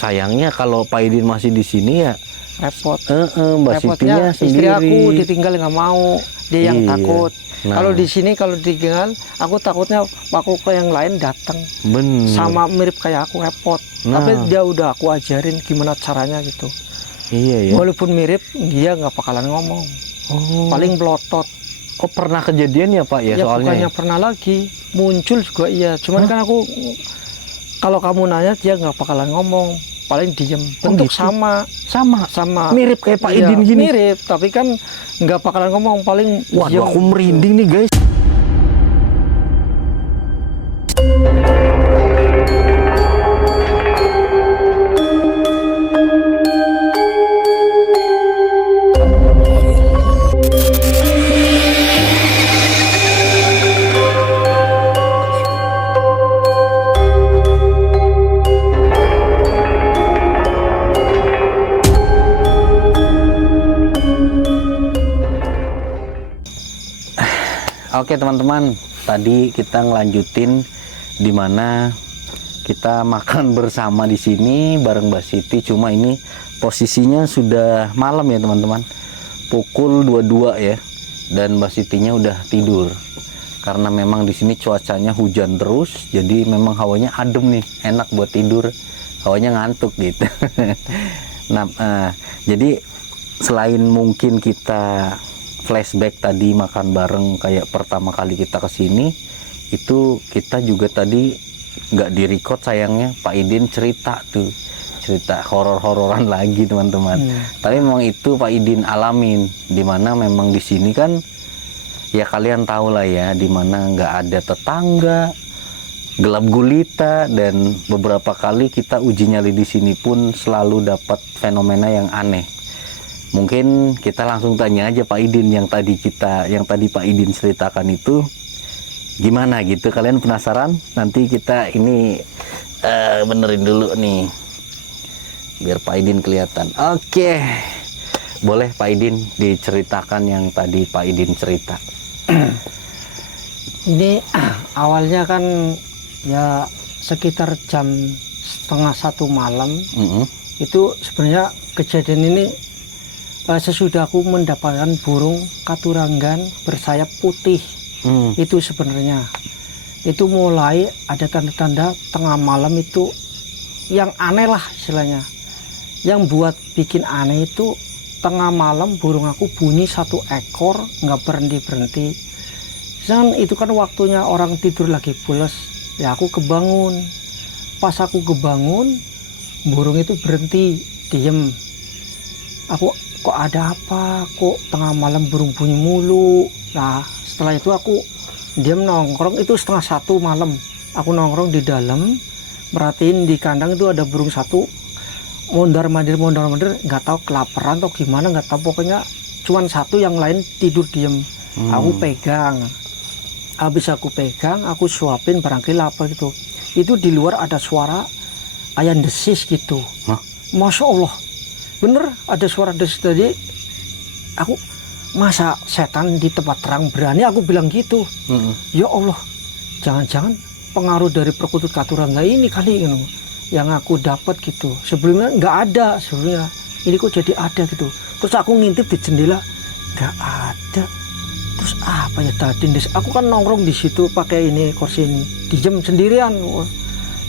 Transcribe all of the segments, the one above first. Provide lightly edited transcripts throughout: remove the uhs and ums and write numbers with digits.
sayangnya kalau Pak Idin masih di sini ya repot. Mbak Sitinya Repotnya istri sendiri. aku ditinggal nggak mau, dia yang Iya. takut. Nah. Kalau di sini kalau ditinggal, aku takutnya aku ke yang lain datang Bener. sama mirip kayak aku repot. Nah. Tapi dia udah aku ajarin gimana caranya gitu. Iya ya. Walaupun mirip, dia nggak bakalan ngomong. Oh. Paling belotot. Oh pernah kejadian ya Pak ya, Ya soalnya. bukannya pernah lagi muncul juga iya. Cuman kan aku kalau kamu nanya dia nggak bakalan ngomong. Paling diem. Bentuk gitu? sama. Sama. Mirip kayak Pak Iya, Idin gini. mirip, tapi kan nggak bakalan ngomong, paling Waduh, diem. aku merinding nih guys. Oke teman-teman, tadi kita ngelanjutin dimana kita makan bersama di sini bareng Mbak Siti. Cuma ini posisinya sudah malam ya teman-teman, pukul 22 ya, dan Mbak Sitinya udah tidur karena memang di sini cuacanya hujan terus, jadi memang hawanya adem nih, enak buat tidur, hawanya ngantuk gitu. Nah, jadi selain mungkin kita flashback tadi makan bareng kayak pertama kali kita kesini, itu kita juga tadi nggak direcord sayangnya, Pak Idin cerita horor-hororan lagi teman-teman. Tapi memang itu Pak Idin alamin, dimana memang di sini kan ya kalian tahu lah ya, dimana nggak ada tetangga, gelap gulita, dan beberapa kali kita uji nyali di sini pun selalu dapat fenomena yang aneh. Mungkin kita langsung tanya aja Pak Idin yang tadi Pak Idin ceritakan itu gimana gitu. Kalian penasaran? Nanti kita ini benerin dulu nih biar Pak Idin kelihatan. Oke. Boleh Pak Idin diceritakan yang tadi Pak Idin cerita. Ini awalnya kan ya sekitar jam 12:30 malam. Itu sebenarnya kejadian ini sesudah aku mendapatkan burung katuranggan bersayap putih. Itu sebenarnya itu mulai ada tanda-tanda tengah malam itu yang aneh lah istilahnya. Yang buat bikin aneh itu tengah malam burung aku bunyi satu ekor nggak berhenti. Dan itu kan waktunya orang tidur lagi pules, ya aku kebangun. Pas aku kebangun, burung itu berhenti, diem. Aku kok ada apa, kok tengah malam burung bunyi mulu. Nah setelah itu aku diam nongkrong, itu 12:30 malam aku nongkrong di dalam, merhatiin di kandang itu ada burung satu mondar mandir, nggak tahu kelaparan atau gimana, nggak tahu, pokoknya cuman satu, yang lain tidur diem. Aku pegang, habis aku pegang aku suapin barangkali lapar gitu. Itu di luar ada suara ayam desis gitu. Masya Allah, bener ada suara desis. Tadi aku, masa setan di tempat terang berani, aku bilang gitu. Ya Allah, jangan-jangan pengaruh dari perkutut katurangga ini kali gitu, yang aku dapat gitu. Sebelumnya nggak ada, sebelumnya ini kok jadi ada gitu. Terus aku ngintip di jendela, nggak ada. Terus apa ya tadi? Aku kan nongkrong di situ pakai ini kursi ini, dijem sendirian.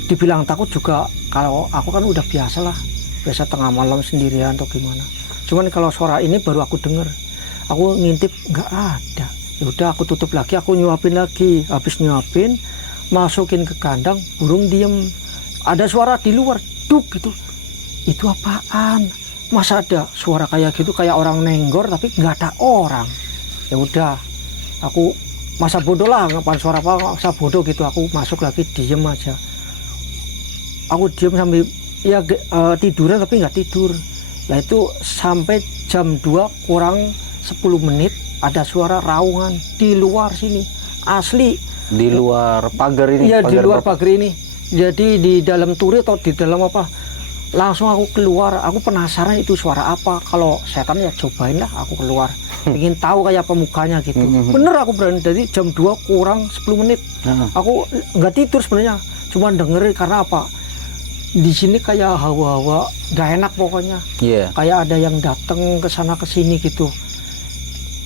Dibilang takut juga, kalau aku kan udah biasa lah, biasa tengah malam sendirian atau gimana. Cuman kalau suara ini baru aku denger. Aku ngintip nggak ada. Ya udah aku tutup lagi, aku nyuapin lagi. Habis nyuapin, masukin ke kandang, burung diem. Ada suara di luar, duk gitu. Itu apaan? Masa ada suara kayak gitu, kayak orang nenggor tapi nggak ada orang. Ya udah, aku masa bodoh lah, ngapain suara apa, masa bodoh gitu. Aku masuk lagi, diem aja. Aku diem sambil ya tiduran tapi nggak tidur. Nah itu sampai jam 2 kurang 10 menit ada suara raungan di luar sini, asli. Di luar pagar ini? Iya, di luar pagar ini. Jadi di dalam turi atau di dalam apa, langsung aku keluar. Aku penasaran itu suara apa. Kalau setan ya cobain lah aku keluar, ingin tahu kayak pemukanya gitu. Bener aku berani. Dari jam 2 kurang 10 menit aku nggak tidur sebenarnya, cuma dengerin. Karena apa, di sini kayak hawa-hawa gak enak pokoknya. Iya. Kayak ada yang datang ke sana ke sini gitu.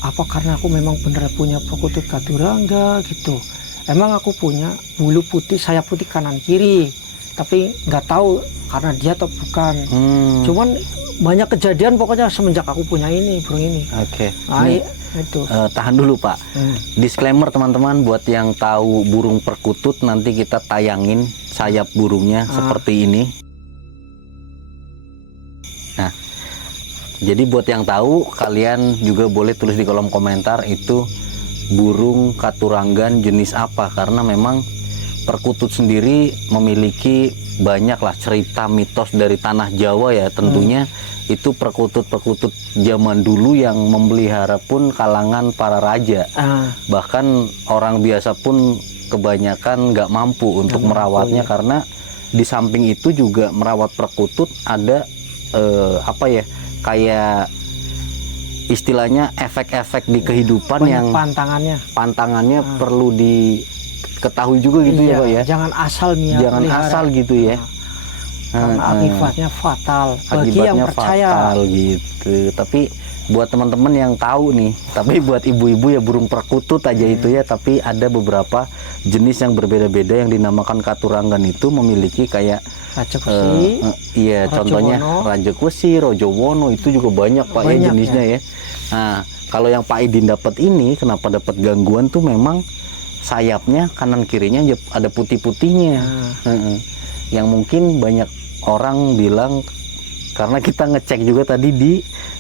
Apa karena aku memang bener punya perkutut Katurangga gitu. Emang aku punya bulu putih, sayap putih kanan kiri, tapi nggak tahu karena dia atau bukan. Cuman banyak kejadian pokoknya semenjak aku punya ini burung ini. Oke. Nah, Nih, itu. tahan dulu Pak. Disclaimer teman-teman, buat yang tahu burung perkutut, nanti kita tayangin sayap burungnya seperti ini. Nah, jadi buat yang tahu, kalian juga boleh tulis di kolom komentar itu burung Katuranggan jenis apa, karena memang perkutut sendiri memiliki banyaklah cerita mitos dari tanah Jawa ya tentunya. Itu perkutut-perkutut zaman dulu yang memelihara pun kalangan para raja. Bahkan orang biasa pun kebanyakan nggak mampu untuk merawatnya, karena di samping itu juga merawat perkutut ada apa ya, kayak istilahnya efek-efek di kehidupan yang pantangannya perlu diketahui juga gitu ya Pak ya. Jangan asal Jangan asal gitu ya. Karena akibatnya fatal bagi yang percaya. Fatal gitu. Tapi buat teman-teman yang tahu nih, tapi buat ibu-ibu ya burung perkutut aja itu ya, tapi ada beberapa jenis yang berbeda-beda yang dinamakan Katuranggan itu memiliki kayak Raja Kusi, iya, contohnya Raja Kusi, Rojowono itu juga banyak Pak ya jenisnya ya. Nah, kalau yang Pak Idin dapat ini, kenapa dapat gangguan tuh memang sayapnya kanan kirinya ada putih-putihnya. Yang mungkin banyak orang bilang, karena kita ngecek juga tadi di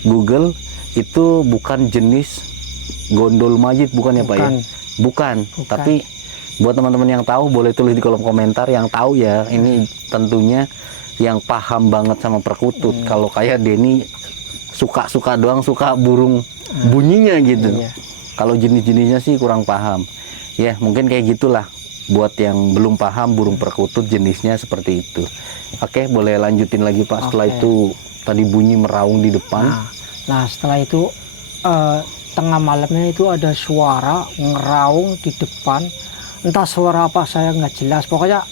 Google, itu bukan jenis gondol majid, bukan ya Pak ya? Bukan. Tapi buat teman-teman yang tahu boleh tulis di kolom komentar yang tahu ya. Ini tentunya yang paham banget sama perkutut. Kalau kayak Denny suka-suka doang, suka burung bunyinya gitu. Kalau jenis-jenisnya sih kurang paham. Ya mungkin kayak gitulah. Buat yang belum paham burung perkutut jenisnya seperti itu. Oke, boleh lanjutin lagi Pak. Setelah itu tadi bunyi meraung di depan. Nah setelah itu tengah malamnya itu ada suara ngeraung di depan. Entah suara apa saya nggak jelas. Pokoknya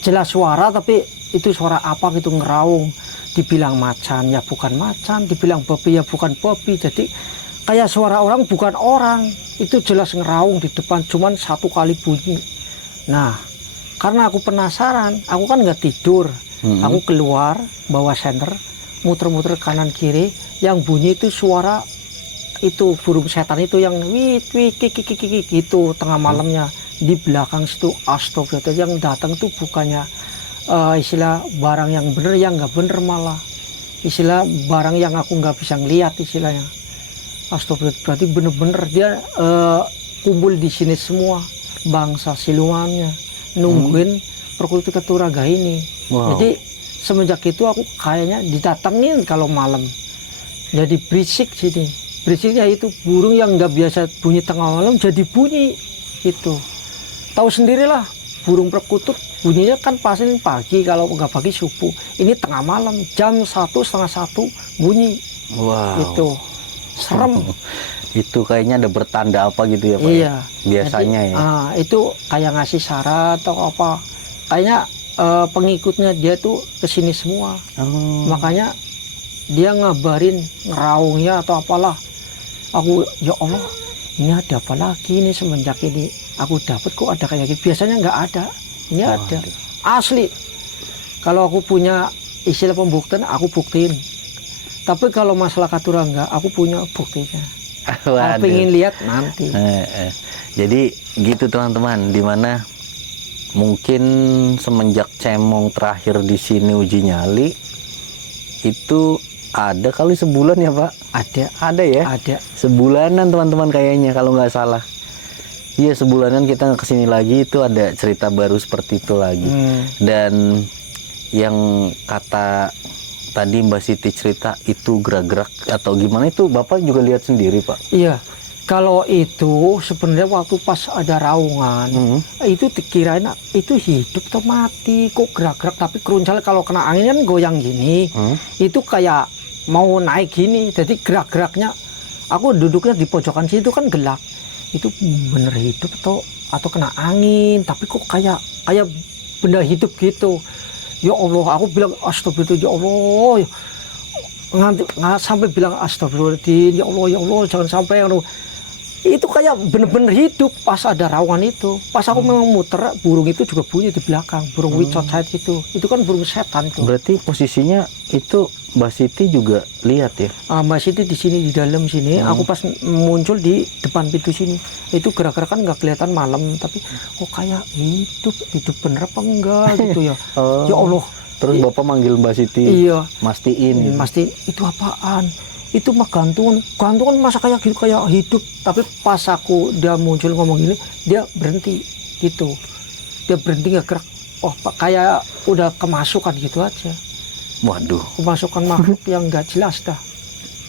jelas suara, tapi itu suara apa gitu ngeraung. Dibilang macan ya bukan macan, dibilang babi ya bukan babi. Jadi kayak suara orang bukan orang. Itu jelas ngeraung di depan, cuman satu kali bunyi. Nah, karena aku penasaran, aku kan nggak tidur. Aku keluar, bawa senter, muter-muter kanan kiri. Yang bunyi itu suara itu burung setan itu yang wit wit kiki kiki gitu tengah malamnya. Di belakang situ astagfirullah, yang datang tuh bukannya istilah barang yang bener, yang nggak bener malah istilah barang yang aku nggak bisa ngeliat istilahnya. Astagfirullah, berarti bener-bener dia kumpul di sini semua. Bangsa silumannya nungguin perkutut Katurangga ini. Jadi semenjak itu aku kayaknya didatengin kalau malam. Jadi berisik sini. Berisiknya itu burung yang nggak biasa bunyi tengah malam jadi bunyi itu. Tahu sendirilah burung perkutut bunyinya kan pasti pagi, kalau nggak pagi subuh. Ini tengah malam jam 1:30 bunyi. Itu serem. Itu kayaknya ada bertanda apa gitu ya Pak? Iya. Biasanya jadi, ya. Itu kayak ngasih syarat atau apa. Kayaknya pengikutnya dia tuh kesini semua. Makanya dia ngabarin ngeraungnya atau apalah. Aku ya Allah, ini ada apa lagi ini semenjak ini aku dapat kok ada kayak gitu. Biasanya nggak ada. Ini ada. Asli. Kalau aku punya istilah pembuktian, aku buktiin. Tapi kalau masalah Katurangga, aku punya buktinya. Kalau pengen lihat nanti. Jadi gitu teman-teman, dimana mungkin semenjak cemong terakhir di sini uji nyali itu ada kali sebulan ya Pak? Ada ya? Ada. Sebulanan teman-teman kayaknya kalau nggak salah. Iya sebulanan kita nggak kesini lagi, itu ada cerita baru seperti itu lagi. Dan yang kata tadi Mbak Siti cerita itu gerak-gerak atau gimana, itu Bapak juga lihat sendiri Pak? Iya, kalau itu sebenarnya waktu pas ada raungan itu dikirain itu hidup atau mati, kok gerak-gerak tapi keruncel, kalau kena angin kan goyang gini. Itu kayak mau naik gini, jadi gerak-geraknya aku duduknya di pojokan situ kan gelap, itu bener hidup atau kena angin, tapi kok kayak benda hidup gitu. Ya Allah, aku bilang astagfirullah, ya Allah. Nggak sampai bilang astagfirullahaladzim, ya Allah, jangan sampai. Itu kayak bener-bener hidup pas ada rawangan itu. Pas aku memang muter, burung itu juga bunyi di belakang, burung wicot itu. Itu kan burung setan tuh. Berarti posisinya itu Mbak Siti juga lihat ya? Mbak Siti di sini, di dalam sini. Aku pas muncul di depan pintu sini. Itu gerak-gerak kan nggak kelihatan malam, tapi kok kayak hidup bener apa enggak gitu ya. Ya Allah. Terus Bapak manggil Mbak Siti, iya, mastiin. Mastiin itu apaan? Itu mah gantungan masa kayak gitu, kayak hidup. Tapi pas dia muncul ngomong gini, dia berhenti gitu. Dia berhenti nggak gerak. Oh, kayak udah kemasukan gitu aja. Waduh. Kemasukan makhluk yang nggak jelas dah.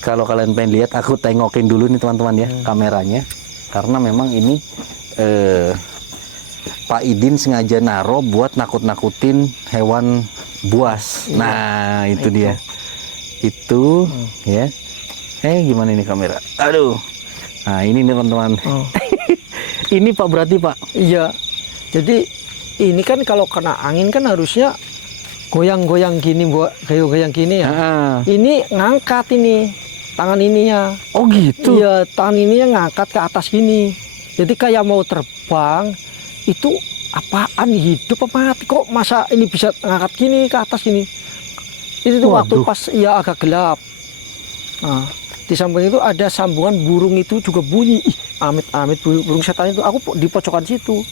Kalau kalian pengen lihat, aku tengokin dulu nih teman-teman ya, kameranya. Karena memang ini Pak Idin sengaja naro buat nakut-nakutin hewan buas. Nah, itu dia. Itu ya. Gimana ini kamera? Aduh. Nah, ini nih teman-teman. Ini Pak berarti Pak. Iya. Jadi ini kan kalau kena angin kan harusnya goyang-goyang gini, goyang gini ya. Ini ngangkat ini tangan ininya. Oh gitu. Iya, tangan ininya ngangkat ke atas gini. Jadi kayak mau terbang. Itu apaan, hidup apa mati kok masa ini bisa ngangkat gini ke atas gini. Itu tuh waktu pas ya agak gelap. Nah, di samping itu ada sambungan burung itu juga bunyi. Amit-amit burung setan itu. Aku di pojokan situ.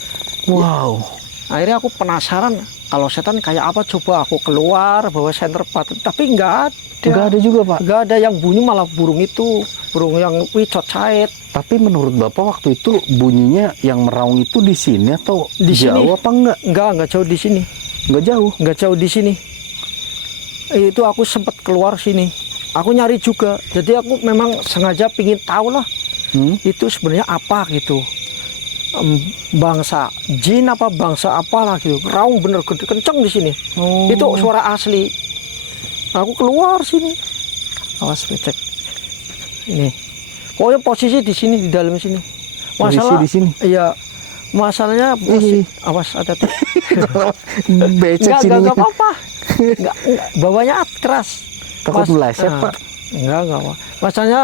Wow. Akhirnya aku penasaran kalau setan kayak apa, coba aku keluar bawa senter batu. Tapi nggak ada. Nggak ada juga Pak. Nggak ada, yang bunyi malah burung itu. Burung yang wicot cait. Tapi menurut Bapak waktu itu bunyinya yang meraung itu di sini atau di jauh sini apa enggak? Enggak jauh di sini. Nggak jauh di sini. Itu aku sempat keluar sini. Aku nyari juga. Jadi aku memang sengaja pingin tahu lah. Itu sebenarnya apa gitu. Bangsa jin apa bangsa apalah gitu. Raung bener gede kenceng di sini. Itu suara asli. Aku keluar sini. Awas cek. Ini. Pokoknya posisi di sini, di dalam sini. Masalah di sini. Iya. Masalahnya awas ada tuh. Becek sini. Enggak apa-apa. Enggak, bawahnya keras. Takut meleset Pak. Enggak apa. Masalahnya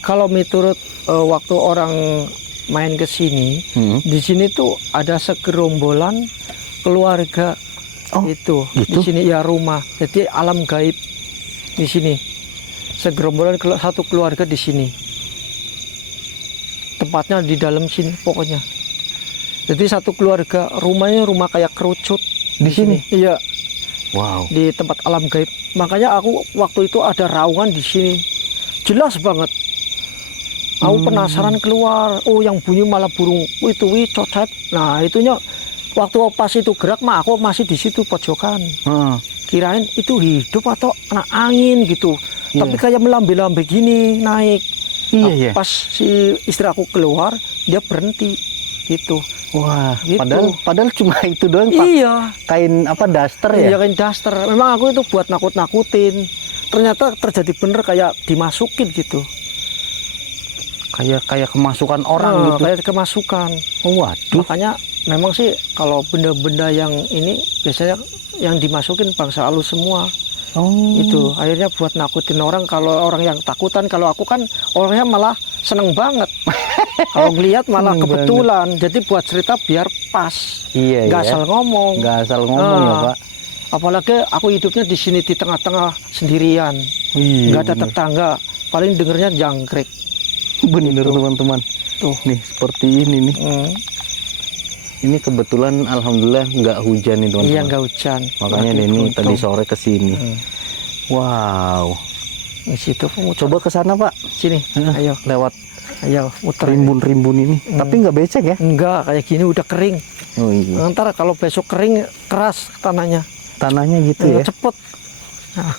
kalau menurut waktu orang main ke sini, di sini tuh ada segerombolan keluarga. Itu di sini ya rumah. Jadi alam gaib di sini. Segerombolan satu keluarga di sini. Tempatnya di dalam sini pokoknya. Jadi satu keluarga, rumahnya rumah kayak kerucut di sini. Iya. Wow. Di tempat alam gaib. Makanya aku waktu itu ada raungan di sini. Jelas banget. Aku penasaran keluar. Oh, yang bunyi malah burung itu wicot. Nah, itunya waktu pas itu gerak mah aku masih di situ pojokan. Kirain itu hidup atau kena angin gitu. Tapi kayak melambai-lambai gini naik. Iya. Pas si istri aku keluar, dia berhenti gitu. Wah, gitu. padahal cuma itu doang Pak. Iya. Kain apa daster ya? Iya, kain daster. Memang aku itu buat nakut-nakutin. Ternyata terjadi bener kayak dimasukin gitu. Kayak kemasukan orang gitu. Kayak kemasukan. Waduh. Makanya memang sih kalau benda-benda yang ini biasanya yang dimasukin bangsa halus semua. Itu akhirnya buat nakutin orang. Kalau orang yang takutan, kalau aku kan orangnya malah seneng banget. Kalau ngeliat malah kebetulan. Jadi buat cerita biar pas. Iya. Nggak asal ngomong. Nggak asal ngomong ya Pak. Apalagi aku hidupnya di sini di tengah-tengah sendirian. Nggak ada tetangga. Paling dengernya jangkrik. Bener gitu. Teman-teman. Tuh nih seperti ini nih. Ini kebetulan alhamdulillah nggak hujan nih teman-teman. Iya, nggak hujan. Makanya ini tadi sore ke sini. Wow. Di situ coba ke sana Pak. Sini. Ayo. Lewat. Ayo muter. Rimbun-rimbun ini. Tapi nggak becek ya? Enggak, kayak gini udah kering. Oh iya. Ntar kalau besok kering keras tanahnya. Tanahnya gitu ya? Cepet. Nah.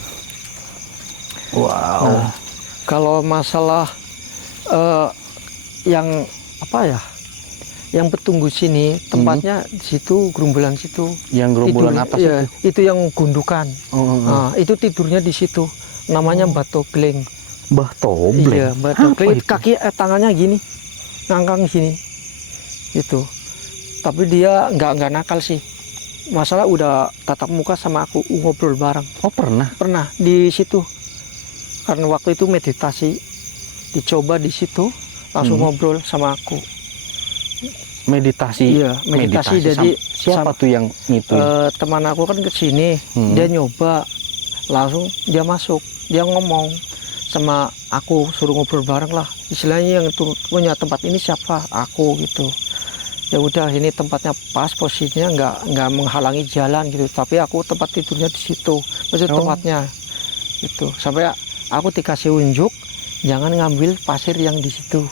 Wow. Nah, kalau masalah yang apa ya? Yang petunggu sini tempatnya di situ, gerombolan situ. Yang gerombolan atas ya, itu yang gundukan. Nah, itu tidurnya di situ. Namanya Mbah Togleng. Mbah Togleng. Iya, Mbah Togleng. Kaki tangannya gini, ngangkang gini, gitu. Tapi dia nggak nakal sih. masalah udah tatap muka sama aku ngobrol bareng. Oh pernah? Pernah di situ. Karena waktu itu meditasi, dicoba di situ langsung ngobrol sama aku. Meditasi? Iya, meditasi. Jadi siapa tuh yang ngituin? teman aku kan ke sini, dia nyoba, langsung dia masuk, dia ngomong sama aku, suruh ngobrol bareng lah. Istilahnya yang punya tempat ini siapa? Aku gitu. Ya udah, ini tempatnya pas, posisinya nggak menghalangi jalan gitu. Tapi aku tempat tidurnya di situ, maksud tempatnya itu. Sampai aku dikasih unjuk, jangan ngambil pasir yang di situ.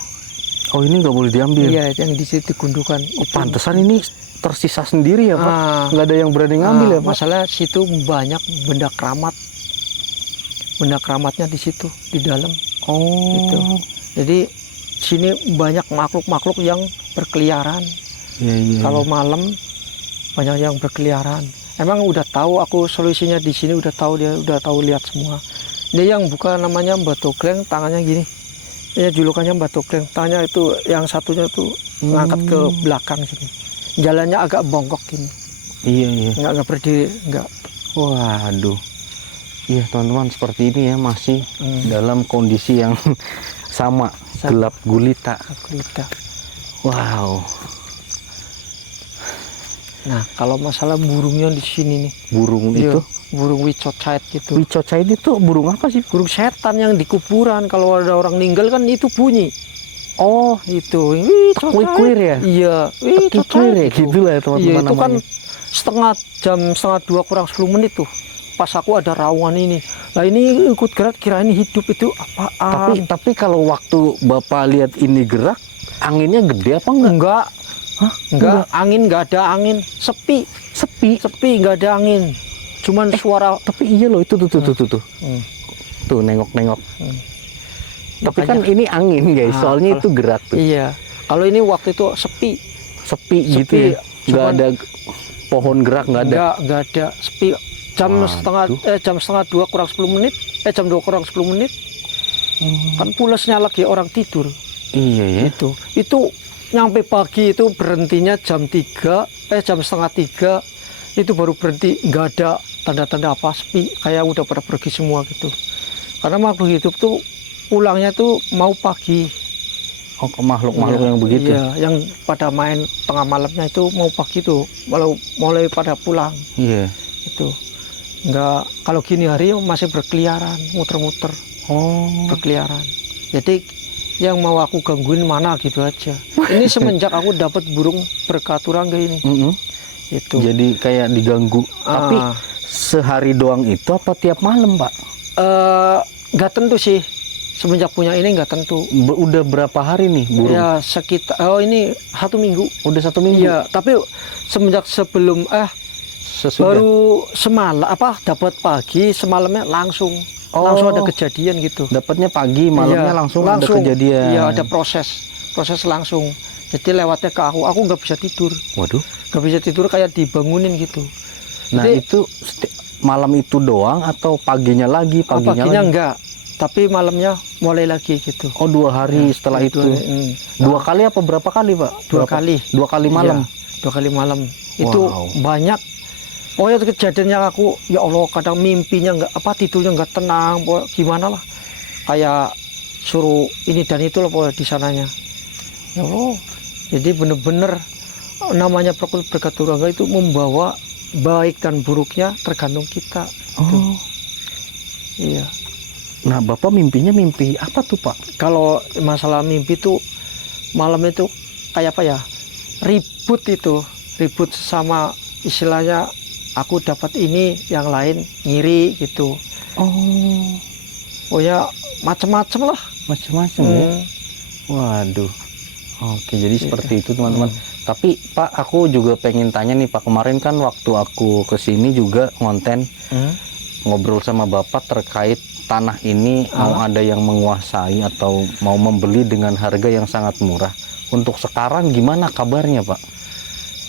Oh ini nggak boleh diambil? Iya, yang di situ digundukan. Oh, pantesan ini tersisa sendiri ya Pak? Nggak ada yang berani ngambil ya Pak? Masalah situ banyak benda keramat. Benda keramatnya di situ, di dalam. Oh. Gitu. Jadi sini banyak makhluk-makhluk yang berkeliaran. Iya. Kalau malam banyak yang berkeliaran. Emang udah tahu aku solusinya di sini, udah tahu, dia udah tahu, lihat semua. Dia yang buka namanya Mbah Togleng, tangannya gini. Ya julukannya Mbah Togleng, tangannya itu yang satunya tuh ngangkat ke belakang sini. Jalannya agak bongkok gini. Iya. Nggak berdiri, nggak. Waduh. Iya teman-teman, seperti ini ya, masih dalam kondisi yang sama. Gelap gulita. Wow. Nah, kalau masalah burungnya di sini nih. Burung itu? Burung wicocait gitu. Wicocait itu burung apa sih? Burung setan yang di kuburan. Kalau ada orang meninggal kan itu bunyi. Oh, itu. Kuir ya? Iya. Kuir ya, gitu lah teman-teman. Iya, itu kan namanya. setengah 2 kurang 10 menit tuh. Pas aku ada rawangan ini. Nah ini ikut gerak, kira ini hidup, itu apaan? Tapi kalau waktu Bapak lihat ini gerak, anginnya gede apa enggak? Enggak. Hah? Enggak, angin nggak ada angin, sepi, nggak ada angin, cuman suara. Tapi iya loh, itu tuh. Tuh nengok. Tapi kan ini angin guys, soalnya itu gerak tuh. Iya, kalau ini waktu itu sepi gitu ya, nggak ada pohon gerak, nggak ada. Nggak ada, sepi. Jam setengah 2 kurang 10 menit, jam 2 kurang 10 menit, kan pulesnya lagi orang tidur. Iya ya. Itu nyampe pagi itu berhentinya jam setengah 3 itu baru berhenti, nggak ada tanda-tanda apa, sepi, kayak udah pada pergi semua gitu. Karena makhluk hidup tuh pulangnya tuh mau pagi. Oh, makhluk-makhluk yang begitu? Iya, yang pada main tengah malamnya itu mau pagi tuh, mulai pada pulang. Iya. Itu nggak, kalau gini hari masih berkeliaran, muter-muter. Oh. Berkeliaran. Jadi yang mau aku gangguin mana gitu aja. Ini semenjak aku dapat burung berkaturangga ini. Itu. Jadi kayak diganggu. Tapi sehari doang itu apa tiap malam Pak? Nggak tentu sih. Semenjak punya ini nggak tentu. Udah berapa hari nih burung? Ya sekitar, ini 1 minggu. Udah 1 minggu? Iya, tapi semenjak sebelum sesudah. Baru semalam dapat pagi, semalamnya langsung ada kejadian gitu. Dapatnya pagi, malamnya langsung ada kejadian. Iya, ada proses langsung. Jadi lewatnya ke aku nggak bisa tidur. Waduh. Nggak bisa tidur, kayak dibangunin gitu. Nah jadi, itu malam itu doang atau paginya lagi? Paginya enggak, tapi malamnya mulai lagi gitu. Oh 2 hari setelah itu. 2 kali apa berapa kali Pak? 2 kali. 2 kali malam. Iya, 2 kali malam. Itu banyak. Oh ya, kejadian yang aku, ya Allah, kadang mimpinya tidurnya nggak tenang, gimana lah, kayak suruh ini dan itu loh di sananya. Ya Allah, jadi bener-bener namanya berkaturangga itu membawa baik dan buruknya tergantung kita. Oh. Iya. Nah Bapak mimpinya mimpi apa tuh Pak? Kalau masalah mimpi tuh malam itu kayak apa ya? Ribut sama istilahnya. Aku dapat ini, yang lain ngiri gitu. Oh ya, macam-macam lah. Macam-macam ya. Waduh. Oke, jadi seperti itu teman-teman. Tapi Pak, aku juga pengen tanya nih Pak, kemarin kan waktu aku kesini juga ngonten ngobrol sama Bapak terkait tanah ini mau ada yang menguasai atau mau membeli dengan harga yang sangat murah. Untuk sekarang gimana kabarnya Pak?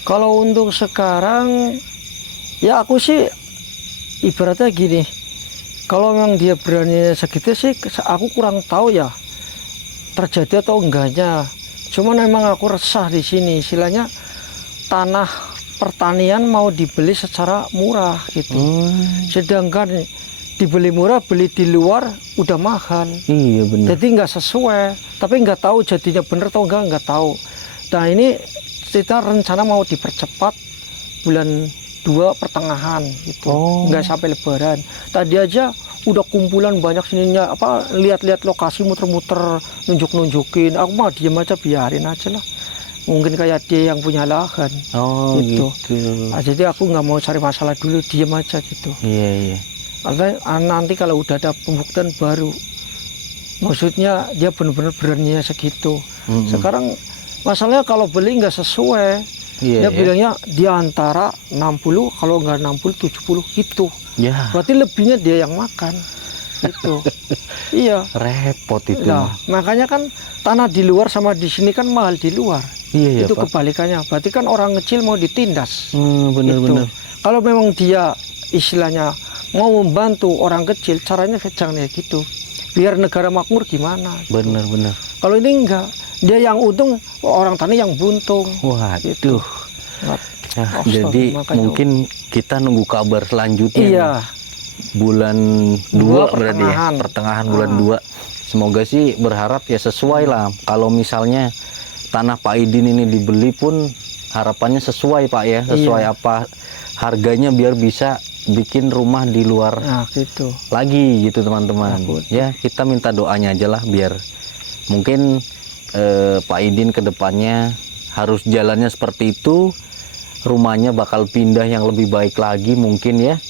Kalau untuk sekarang ya aku sih ibaratnya gini, kalau memang dia berani segitu sih aku kurang tahu ya terjadi atau enggaknya. Cuman memang aku resah di sini, istilahnya tanah pertanian mau dibeli secara murah gitu. Sedangkan dibeli murah, beli di luar udah mahal. Iya benar. Jadi nggak sesuai, tapi nggak tahu jadinya bener atau nggak tahu. Nah ini kita rencana mau dipercepat bulan 2 pertengahan gitu, nggak sampai Lebaran. Tadi aja udah kumpulan banyak sininya, apa lihat-lihat lokasi muter-muter, nunjuk-nunjukin. Aku mah diem aja, biarin aja lah. Mungkin kayak dia yang punya lahan. Oh gitu. Nah, jadi aku nggak mau cari masalah dulu, diem aja gitu. Iya iya. Nanti kalau udah ada pembuktian baru, maksudnya dia benar-benar beraninya segitu. Sekarang masalahnya kalau beli nggak sesuai, dia bilangnya di antara 60, kalau nggak 60 70 gitu. Ya. Berarti lebihnya dia yang makan. Gitu. Iya. Repot itu. Nah, makanya kan tanah di luar sama di sini kan mahal di luar. Iya, itu Pak. kebalikannya. Berarti kan orang kecil mau ditindas. Benar-benar. Kalau memang dia istilahnya mau membantu orang kecil, caranya jangan kayak gitu. Biar negara makmur gimana? Gitu. Benar-benar. Kalau ini enggak, dia yang untung, orang tani yang buntung. Waduh. Gitu. Nah, jadi makanya mungkin kita nunggu kabar selanjutnya. Iya. Bulan 2 berarti ya, pertengahan bulan 2. Semoga sih berharap ya sesuai lah. Kalau misalnya tanah Pak Idin ini dibeli pun harapannya sesuai Pak ya, sesuai apa harganya biar bisa bikin rumah di luar gitu lagi gitu teman-teman. Ya kita minta doanya aja lah biar mungkin Pak Idin kedepannya harus jalannya seperti itu, rumahnya bakal pindah yang lebih baik lagi mungkin ya.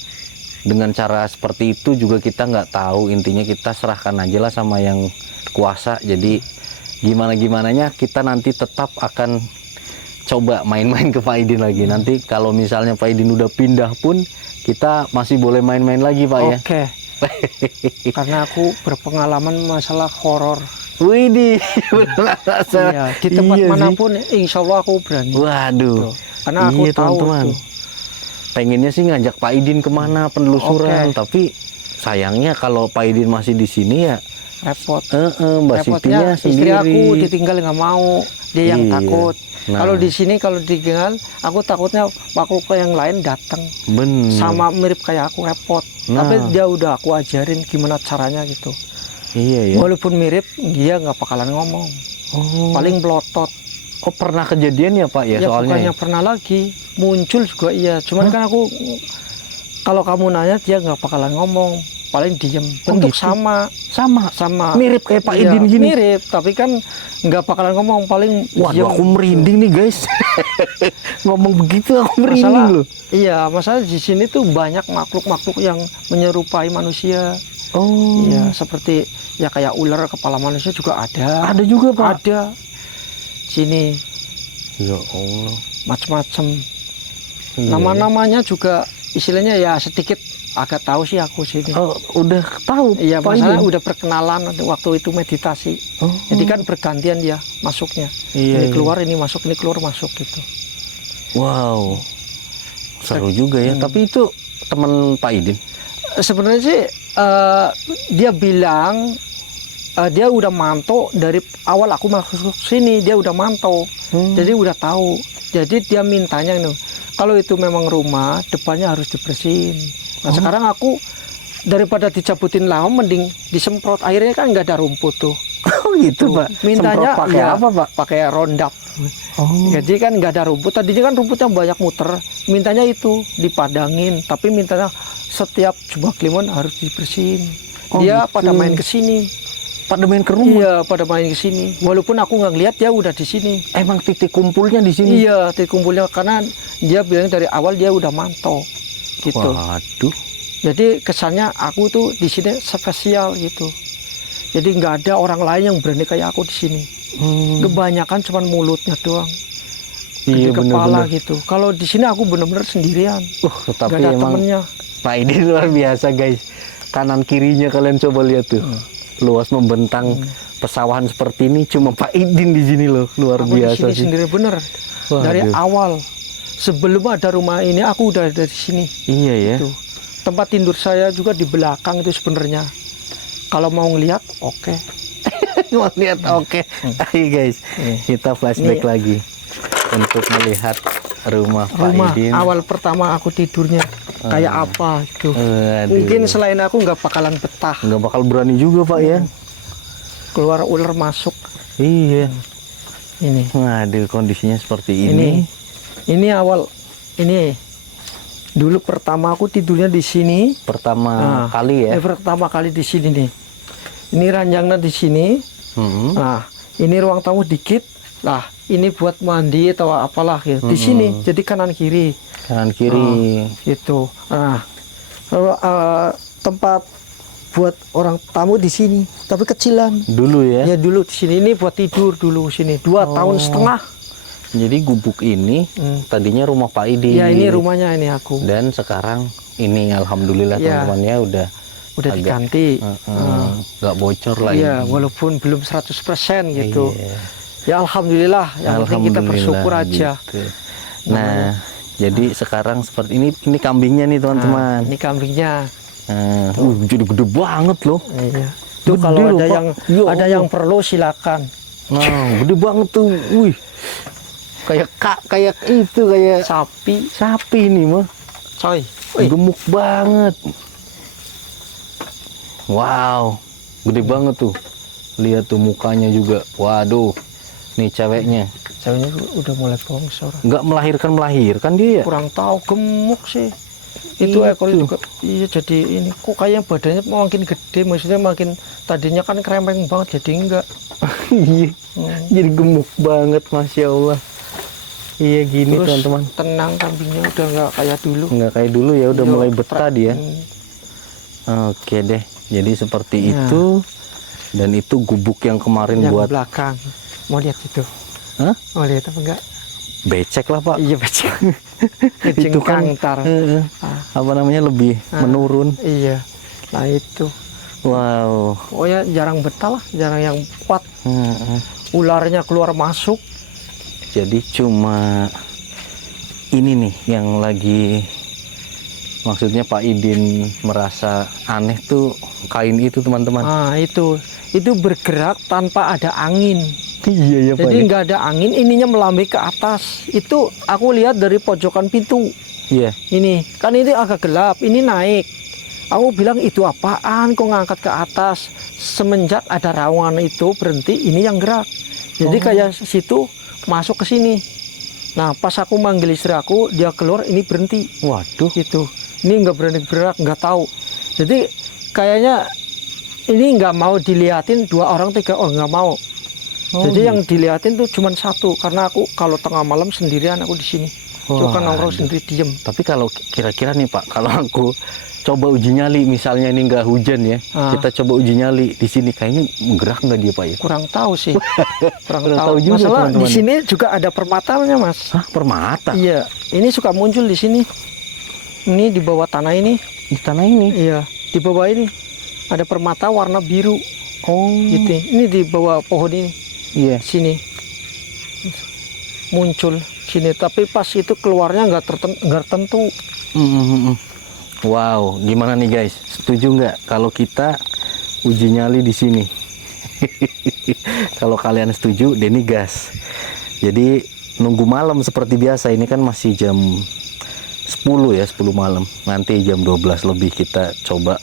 Dengan cara seperti itu juga kita nggak tahu, intinya kita serahkan aja lah sama yang kuasa. Jadi gimana-gimananya kita nanti tetap akan coba main-main ke Pak Idin lagi. Nanti kalau misalnya Pak Idin udah pindah pun kita masih boleh main-main lagi Pak ya. Oke. Karena aku berpengalaman masalah horor. Widih, iya, di tempat manapun insya Allah aku berani. Waduh. Karena aku tahu teman-teman. Pengennya sih ngajak Pak Idin kemana penelusuran, tapi sayangnya kalau Pak Idin masih di sini ya repot. Mbak Sitinya istri sendiri. aku ditinggal nggak mau, dia yang takut. Nah. Kalau di sini kalau ditinggal, aku takutnya makhluk yang lain datang. Bener. Sama mirip kayak aku, repot. Tapi dia udah aku ajarin gimana caranya gitu. Iya ya. Walaupun mirip, dia nggak bakalan ngomong. Paling melotot. Oh pernah kejadian ya Pak ya, Ya soalnya? bukannya pernah lagi, muncul juga iya. Cuman kan aku, kalau kamu nanya dia nggak bakalan ngomong, paling diem. Untuk gitu? Sama. Mirip kayak Pak Idin gini. Mirip, tapi kan nggak bakalan ngomong, paling Waduh, diem. aku merinding nih guys. Ngomong begitu aku merinding loh. Iya, masalah di sini tuh banyak makhluk-makhluk yang menyerupai manusia. Oh. Iya, seperti ya kayak ular kepala manusia juga ada. Ada juga Pak. Ada. Sini. Ya Allah. Macam-macam. Iya. Nama-namanya juga istilahnya ya sedikit agak tahu sih aku sini. Oh, udah tahu. Iya, Pak masalah Idin? udah perkenalan waktu itu meditasi. Jadi kan bergantian dia masuknya. Iya, ini keluar, ini masuk, ini keluar, masuk gitu. Wow. Seru juga ya. Tapi itu teman Pak Idin. Sebenarnya sih dia bilang dia udah mantau dari awal aku masuk sini, dia udah mantau. Jadi udah tahu. Jadi dia mintanya nih, kalau itu memang rumah, depannya harus dibersihin. Nah sekarang aku daripada dicabutin lama, mending disemprot. Airnya kan nggak ada rumput tuh. Oh gitu Pak. Mintanya Semprot pakai apa Pak? Pakai Roundup. Jadi kan nggak ada rumput. Tadinya kan rumputnya banyak muter. Mintanya itu dipadangin, tapi mintanya setiap jubah kliwon harus dibersihin. Dia gitu. pada main ke sini. Pada main ke rumah? Iya, pada main ke sini. Walaupun aku nggak ngeliat, dia udah di sini. Emang titik kumpulnya di sini? Iya, titik kumpulnya karena dia bilang dari awal dia udah mantau. Gitu. Waduh. Jadi kesannya aku tuh di sini spesial gitu. Jadi nggak ada orang lain yang berani kayak aku di sini. Kebanyakan cuma mulutnya doang. Iya, kepala bener-bener. gitu. Kalau di sini aku bener-bener sendirian. Tapi Gak ada emang temennya. Pak Idin luar biasa guys. Kanan kirinya kalian coba lihat tuh. Luas membentang pesawahan seperti ini cuma Pak Idin di sini loh. Luar Aku biasa di sini sih. sendiri bener. Waduh. Dari awal sebelum ada rumah ini aku udah ada di sini. Iya ya. Tuh. Tempat tidur saya juga di belakang itu sebenarnya. Kalau mau ngelihat, oke. Mau lihat oke. Ayo guys, kita flashback Ini- lagi untuk melihat rumah Pak Rumah Idin. awal pertama aku tidurnya kayak apa gitu. Aduh. Mungkin selain aku nggak bakalan betah. Nggak bakal berani juga Pak ya. Keluar ular masuk. Iya. Ini. Waduh, kondisinya seperti ini. Ini awal ini dulu pertama aku tidurnya di sini. Pertama kali ya. Pertama kali di sini nih. Ini ranjangnya di sini. Nah, ini ruang tamu dikit. Lah, ini buat mandi atau apalah ya. Di sini. Jadi kanan kiri. Kanan kiri. Gitu. Nah, tempat buat orang tamu di sini, tapi kecilan. Dulu ya. Ya dulu di sini ini buat tidur dulu sini. 2 tahun setengah. Jadi gubuk ini tadinya rumah Pak Idin. Ya ini rumahnya ini aku. Dan sekarang ini alhamdulillah Ya. teman-teman ya udah Diganti. nggak bocor lagi. Iya, walaupun belum 100% gitu. Iya. Ya alhamdulillah, yang penting kita bersyukur aja. Gitu. Nah, jadi sekarang seperti ini kambingnya nih teman-teman. Ini kambingnya. Jadi gede banget loh. Iya. Tuh Gede kalau loh, ada Pak. yang Ya ada Allah. yang perlu silakan. Nah, gede banget tuh. Wih. Kayak itu kayak sapi ini mah. Coy. Wih. Gemuk banget. Wow. Gede banget tuh. Lihat tuh mukanya juga. Waduh. Nih ceweknya. Ceweknya udah mulai bongsor. Nggak melahirkan dia ya? Kurang tahu, gemuk sih. Itu ekornya juga iya, jadi ini kok kayak badannya makin gede, maksudnya makin tadinya kan krempeng banget jadi enggak. Iya. Jadi gemuk banget, Masya Allah. Iya gini Terus teman-teman. tenang, kambingnya udah nggak kayak dulu. Nggak kayak dulu ya, udah Iya, mulai betah dia. Hmm. Oke deh. Jadi seperti itu. Dan itu gubuk yang kemarin Yang buat belakang. Mau lihat itu? Hah? Mau lihat apa enggak? Becek lah Pak. Iya becek. Itu kan ntar. apa namanya lebih menurun. Iya. Nah itu. Wow. Oh ya jarang betah lah, jarang yang kuat. Ularnya keluar masuk. Jadi cuma ini nih yang lagi maksudnya Pak Idin merasa aneh tuh kain itu teman-teman. Nah itu bergerak tanpa ada angin. Iya ya Pak. Jadi Ya? nggak ada angin, ininya melambai ke atas. Itu aku lihat dari pojokan pintu. Iya. Ini kan ini agak gelap, ini naik. Aku bilang itu apaan kok ngangkat ke atas. Semenjak ada rawangan itu berhenti, ini yang gerak. Jadi kayak situ masuk ke sini. Nah pas aku manggil istri aku, dia keluar, ini berhenti. Waduh. Gitu. Ini nggak berani gerak, nggak tahu. Jadi kayaknya ini nggak mau diliatin 2 orang 3 orang nggak mau. Jadi yang diliatin tuh cuma 1 karena aku kalau tengah malam sendirian aku di sini. Suka nongkrong sendiri diem. Tapi kalau kira-kira nih Pak, kalau aku coba uji nyali misalnya ini nggak hujan ya, kita coba uji nyali di sini kayaknya gerak nggak dia Pak ya? Kurang tahu sih. Kurang tahu juga, Masalah teman-teman. di sini juga ada permatanya Mas. Hah, permata? Iya, ini suka muncul di sini. Ini di bawah tanah ini. Di tanah ini? Iya, di bawah ini ada permata warna biru. Oh. Gitu. Ini di bawah pohon ini. Iya. Sini muncul sini, tapi pas itu keluarnya nggak tertentu. Wow, gimana nih guys? Setuju nggak kalau kita uji nyali di sini? Kalau kalian setuju, Denny gas. Jadi nunggu malam seperti biasa. Ini kan masih jam 10 ya, 10 malam. Nanti jam 12 lebih kita coba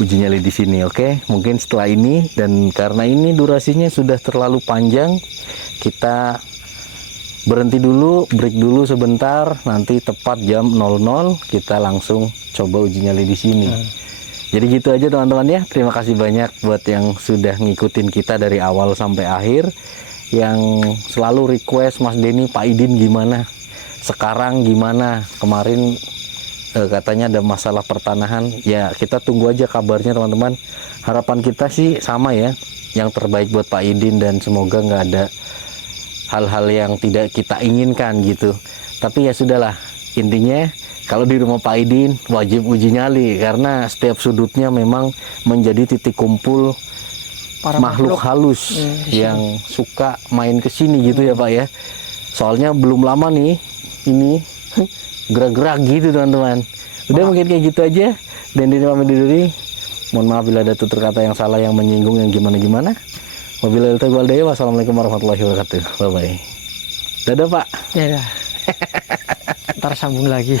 uji nyali di sini, oke? Mungkin setelah ini, dan karena ini durasinya sudah terlalu panjang, kita berhenti dulu, break dulu sebentar. Nanti tepat jam 00 kita langsung coba uji nyali di sini. Jadi gitu aja teman-teman ya. Terima kasih banyak buat yang sudah ngikutin kita dari awal sampai akhir, yang selalu request Mas Denny, Pak Idin gimana sekarang, gimana kemarin katanya ada masalah pertanahan. Ya kita tunggu aja kabarnya teman-teman. Harapan kita sih sama ya, yang terbaik buat Pak Idin, dan semoga nggak ada hal-hal yang tidak kita inginkan gitu. Tapi ya sudahlah, intinya kalau di rumah Pak Idin wajib uji nyali, karena setiap sudutnya memang menjadi titik kumpul Para makhluk halus yang suka main ke sini gitu ya Pak ya. Soalnya belum lama nih ini gerak-gerak gitu teman-teman. Udah mungkin kayak gitu aja. Dan Denny pamit diri. Mohon maaf bila ada tutur kata yang salah, yang menyinggung, yang gimana-gimana. Wabillahi taufiq wal hidayah. Wassalamualaikum warahmatullahi wabarakatuh. Bye bye. Dadah Pak. Ya dah. ntar sambung lagi.